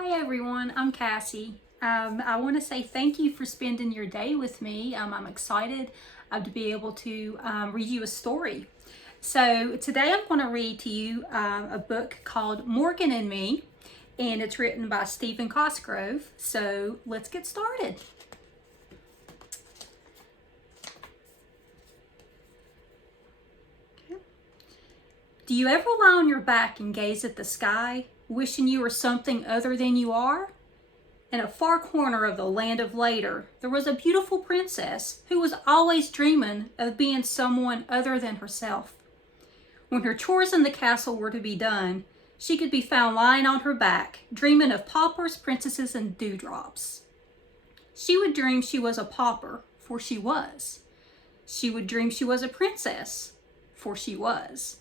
Hi everyone, I'm Cassie. I want to say thank you for spending your day with me. I'm excited to be able to read you a story. So today I'm going to read to you a book called Morgan and Me, and it's written by Cosgrove. So let's get started. Okay. Do you ever lie on your back and gaze at the sky, wishing you were something other than you are? In a far corner of the land of later, there was a beautiful princess who was always dreaming of being someone other than herself. When her chores in the castle were to be done, she could be found lying on her back, dreaming of paupers, princesses, and dewdrops. She would dream she was a pauper, for she was. She would dream she was a princess, for she was.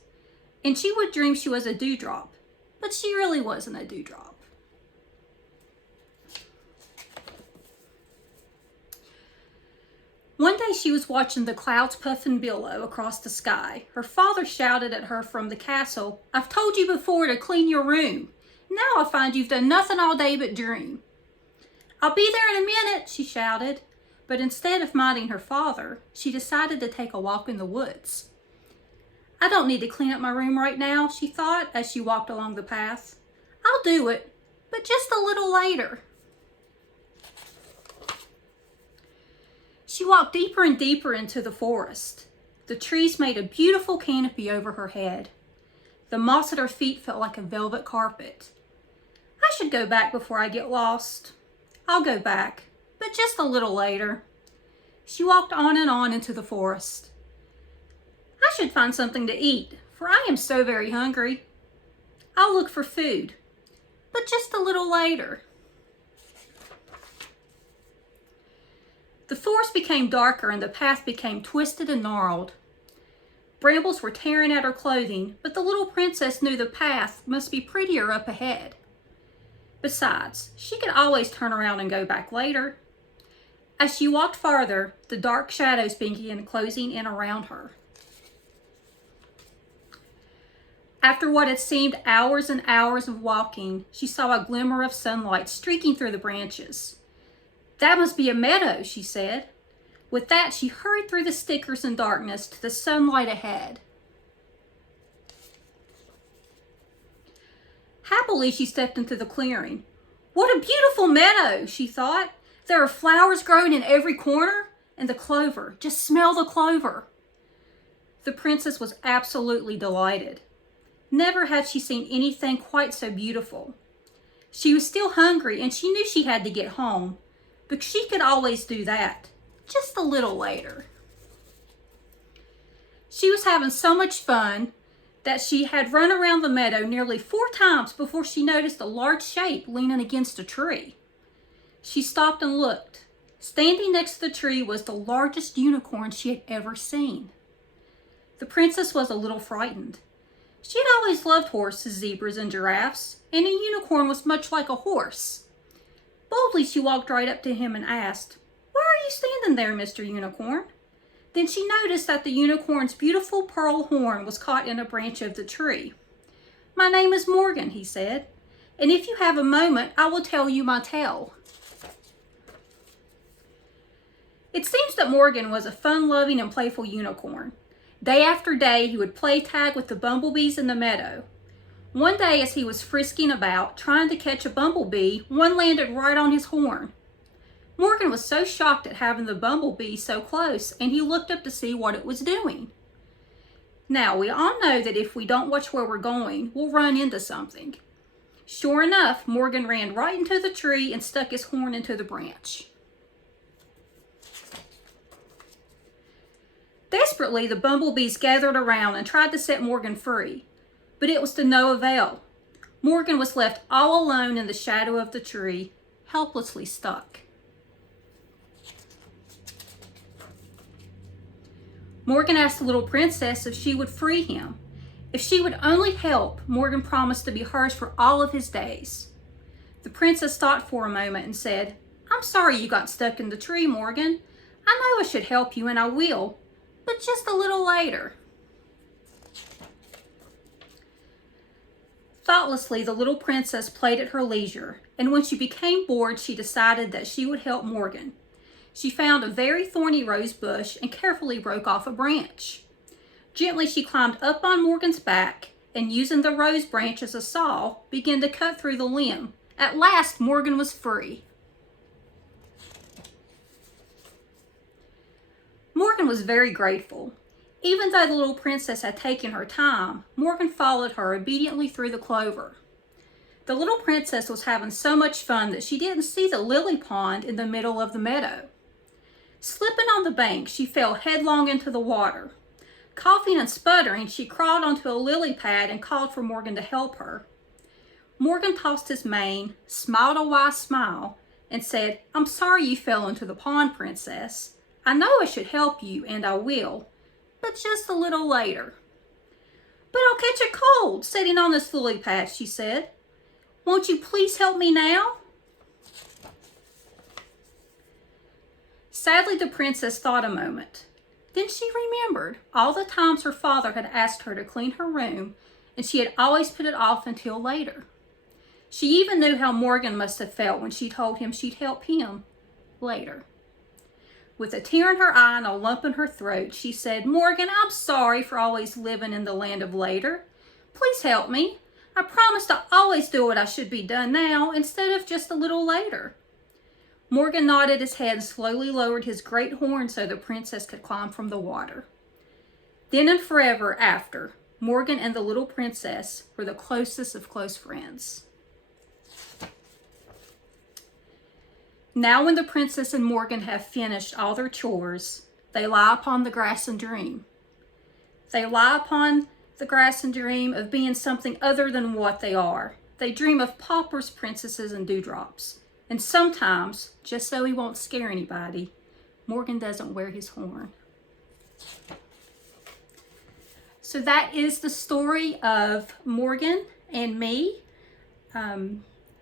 And she would dream she was a dewdrop, but she really wasn't a dewdrop. One day she was watching the clouds puff and billow across the sky. Her father shouted at her from the castle, "I've told you before to clean your room. Now I find you've done nothing all day but dream." "I'll be there in a minute," she shouted. But instead of minding her father, she decided to take a walk in the woods. "I don't need to clean up my room right now," she thought as she walked along the path. "I'll do it, but just a little later." She walked deeper and deeper into the forest. The trees made a beautiful canopy over her head. The moss at her feet felt like a velvet carpet. "I should go back before I get lost. I'll go back, but just a little later." She walked on and on into the forest. "I should find something to eat, for I am so very hungry. I'll look for food, but just a little later." The forest became darker and the path became twisted and gnarled. Brambles were tearing at her clothing, but the little princess knew the path must be prettier up ahead. Besides, she could always turn around and go back later. As she walked farther, the dark shadows began closing in around her. After what had seemed hours and hours of walking, she saw a glimmer of sunlight streaking through the branches. "That must be a meadow," she said. With that, she hurried through the stickers and darkness to the sunlight ahead. Happily, she stepped into the clearing. "What a beautiful meadow," she thought. "There are flowers growing in every corner, and the clover. Just smell the clover." The princess was absolutely delighted. Never had she seen anything quite so beautiful. She was still hungry, and she knew she had to get home. But she could always do that, just a little later. She was having so much fun that she had run around the meadow nearly 4 times before she noticed a large shape leaning against a tree. She stopped and looked. Standing next to the tree was the largest unicorn she had ever seen. The princess was a little frightened. She had always loved horses, zebras, and giraffes, and a unicorn was much like a horse. Boldly, she walked right up to him and asked, "Why are you standing there, Mr. Unicorn?" Then she noticed that the unicorn's beautiful pearl horn was caught in a branch of the tree. "My name is Morgan," he said, "and if you have a moment, I will tell you my tale." It seems that Morgan was a fun-loving and playful unicorn. Day after day, he would play tag with the bumblebees in the meadow. One day, as he was frisking about, trying to catch a bumblebee, one landed right on his horn. Morgan was so shocked at having the bumblebee so close, and he looked up to see what it was doing. Now, we all know that if we don't watch where we're going, we'll run into something. Sure enough, Morgan ran right into the tree and stuck his horn into the branch. Desperately, the bumblebees gathered around and tried to set Morgan free. But it was to no avail. Morgan was left all alone in the shadow of the tree, helplessly stuck. Morgan asked the little princess if she would free him. If she would only help, Morgan promised to be hers for all of his days. The princess thought for a moment and said, "I'm sorry you got stuck in the tree, Morgan. I know I should help you, and I will, but just a little later." Thoughtlessly, the little princess played at her leisure, and when she became bored, she decided that she would help Morgan. She found a very thorny rose bush and carefully broke off a branch. Gently, she climbed up on Morgan's back and, using the rose branch as a saw, began to cut through the limb. At last, Morgan was free. Morgan was very grateful. Even though the little princess had taken her time, Morgan followed her obediently through the clover. The little princess was having so much fun that she didn't see the lily pond in the middle of the meadow. Slipping on the bank, she fell headlong into the water. Coughing and sputtering, she crawled onto a lily pad and called for Morgan to help her. Morgan tossed his mane, smiled a wise smile, and said, "I'm sorry you fell into the pond, Princess. I know I should help you, and I will, but just a little later." "But I'll catch a cold sitting on this lily pad," she said. "Won't you please help me now?" Sadly, the princess thought a moment. Then she remembered all the times her father had asked her to clean her room, and she had always put it off until later. She even knew how Morgan must have felt when she told him she'd help him later. With a tear in her eye and a lump in her throat, she said, "Morgan, I'm sorry for always living in the land of later. Please help me. I promise to always do what I should be done now instead of just a little later." Morgan nodded his head and slowly lowered his great horn so the princess could climb from the water. Then and forever after, Morgan and the little princess were the closest of close friends. Now when the princess and Morgan have finished all their chores, they lie upon the grass and dream. They lie upon the grass and dream of being something other than what they are. They dream of paupers, princesses, and dewdrops. And sometimes, just so he won't scare anybody, Morgan doesn't wear his horn. So that is the story of Morgan and me.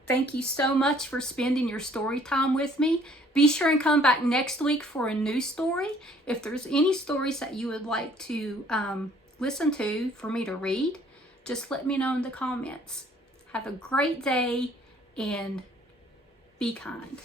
Thank you so much for spending your story time with me. Be sure and come back next week for a new story. If there's any stories that you would like to listen to for me to read, just let me know in the comments. Have a great day and be kind.